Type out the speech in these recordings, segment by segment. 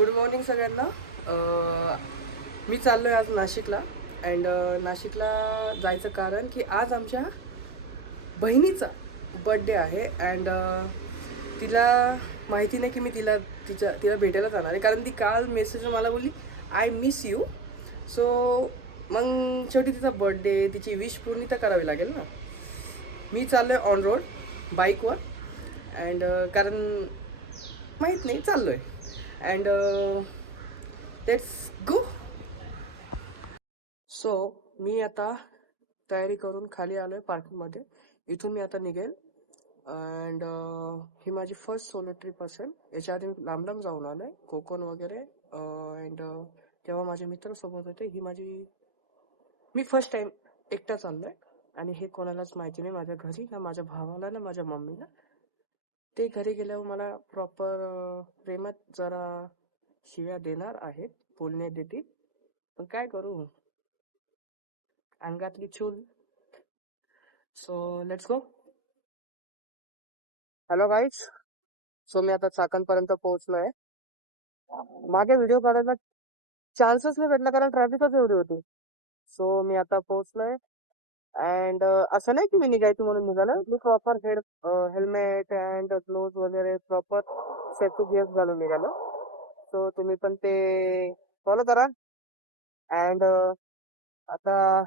Good morning सगळ्यांना. मी चाललो आहे आज नाशिकला. अँड नाशिकला जायचं कारण की आज आमच्या बहिणीचा बड्डे आहे. अँड तिला माहिती नाही की मी तिला भेटायला जाणार आहे, कारण ती काल मेसेज मला बोलली आय मिस यू. सो मग शेवटी तिचा बड्डे, तिची विश पूर्ण तर करावी लागेल ना. मी चाललो आहे ऑन रोड बाईकवर. अँड कारण माहीत नाही, चाललो आहे. And let's go. सो मी आता तयारी करून खाली आलो आहे पार्किंगमध्ये. इथून मी आता निघेल. अँड ही माझी फर्स्ट सोलो ट्रिप असेल. याच्या आधी मी लांब लांब जाऊन आलो आहे, कोकण वगैरे. अँड तेव्हा माझे मित्र सोबत होते. मी फर्स्ट टाइम एकटा चाललो आहे. आणि हे कोणालाच माहिती नाही, माझ्या घरी ना, माझ्या भावाला ना, माझ्या मम्मीला. ते घरी गेल्यावर मला प्रॉपर प्रेमात जरा शिव्या देणार आहेत, बोलणे देतील. पण काय करू, अंगातली चूल. So let's go. Hello guys. So मी आता चाकणपर्यंत पोहोचलोय. मागे व्हिडिओ काढायला चान्सच नाही भेटला, कारण ट्रॅफिकच एवढी होती. सो मी आता पोहोचलोय. अँड असं नाही की मी निघायचं म्हणून निघालं. मी प्रॉपर हेल्मेट अँड ग्लोव्ज वगैरे प्रॉपर सेफ्टी गिअर्स घालून निघालो. सो तुम्ही पण ते फॉलो करा. अँड आता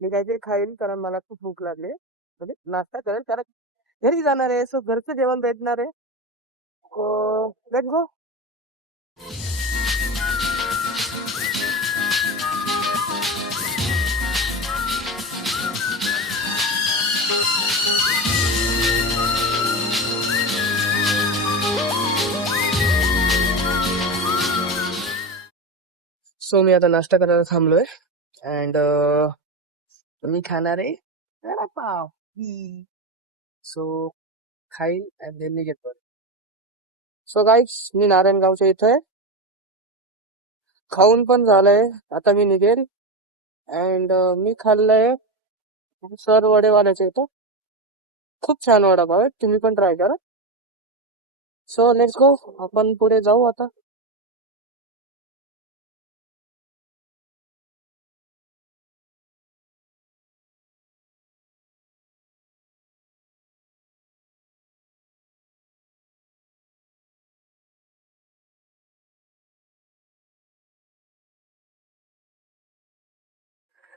मी काहीतरी खाईल, कारण मला खूप भूक लागली. म्हणजे नाश्ता करेल, कारण घरी जाणार आहे. सो घरचं जेवण भेटणार आहे. So let's go. सो मी आता नाश्ता करायला थांबलोय. अँड मी खाणार आहे वडापाव. सो खाईल अँड देन मी घेतो. सो गाईज, मी नारायणगावच्या इथे खाऊन पण झालंय. आता मी निघेल. अँड मी खाल्लंय सर वडेवाल्याच्या इथं. खूप छान वडापाव आहे, तुम्ही पण ट्राय करा. सो लेट्स गो, आपण पुढे जाऊ आता.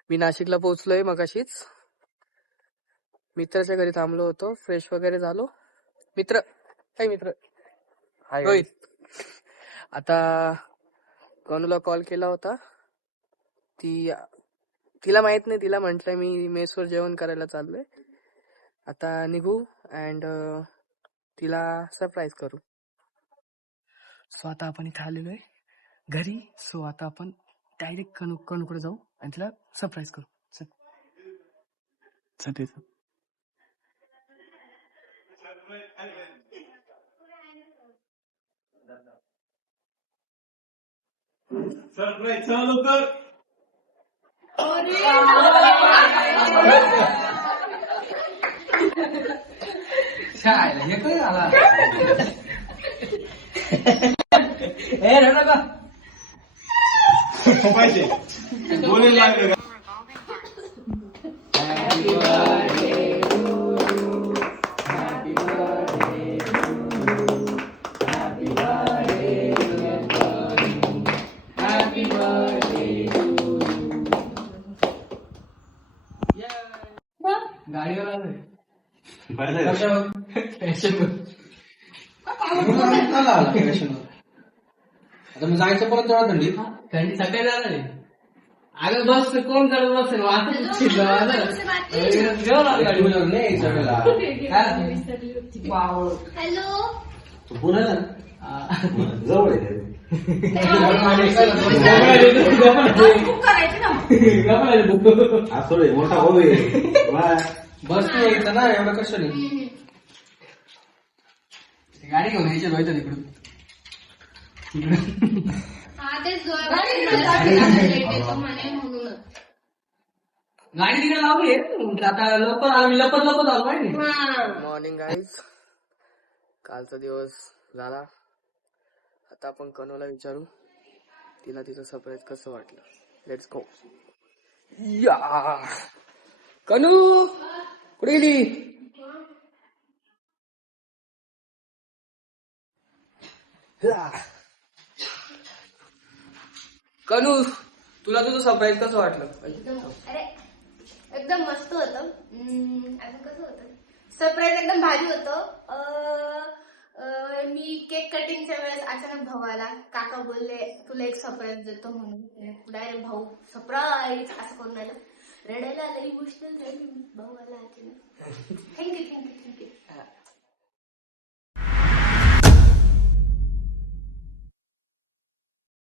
मी नाशिकला पोहोचलोय मगाशीच. मित्राच्या घरी थांबलो होतो, फ्रेश वगैरे झालो. मित्र काय मित्र रोहित. आता कनूला कॉल केला होता. तिला माहित नाही, तिला म्हटलंय मी मेसवर जेवण करायला चाललोय. आता निघू अँड तिला सरप्राईज करू. सो आता आपण इथे आलेलो आहे घरी. सो आता आपण डायरेक्ट कणूकडे जाऊ आणि तिला सरप्राईज करू. चल चल. सरप्राईज चालू कर. हे काय झाला. पाहिजे बोलायला लागलं का? गाडीवर आलोय. आता मी जायचं परत तेव्हा थंडी थंडी सकाळी जाणार आहे. अगं बस कोण करत बसेल, हॅलो. तू पुन्हा जवळ आहे मोठा भाऊ आहे. बस नाही यायचं ना, एवढं कशाने गाडी घेऊन यायची रोहित तिकडून. गाडी तिकडे लावली आता. लवकर आम्ही लपत आलो पाहिजे. Morning guys. कालचा दिवस झाला. आता आपण कनूला विचारू तिला तिचं सरप्राईज कसं वाटलं. Let's go. या कनू कुठे गेली? कनू तुला तुझं सरप्राईज कसं वाटलं? अरे एकदम मस्त होतं. अजून कसं होतं सरप्राईज एकदम भारी होतं. मी केक कटिंगच्या वेळेस अचानक भाऊ आला. काका बोलले तुला एक सरप्राईज देतो म्हणून. डायरेक्ट भाऊ सरप्राईज असं करून राहिलं. रडायला आलं, इमोशनल झाली. भाऊ आला अचानक. थँक्यू.